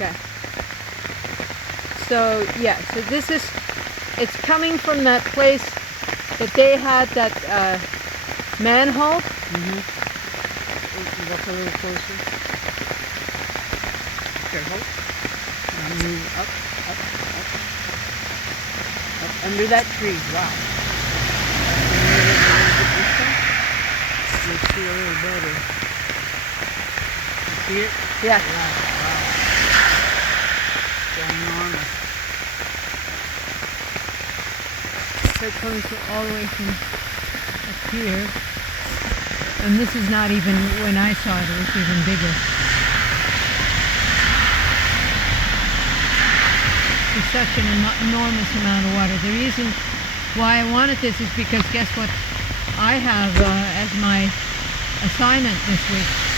Okay. So yeah, so this is, it's coming from that place that they had that manhole. Mm-hmm. Look a little closer. Careful. Now move up, up, up, up under that tree. Wow. You'll see a little better. You see it? Yeah. Wow. Ginormous. So it comes all the way from up here. And this is not even, when I saw it, it was even bigger. There's such an enormous amount of water. The reason why I wanted this is because guess what I have as my assignment this week?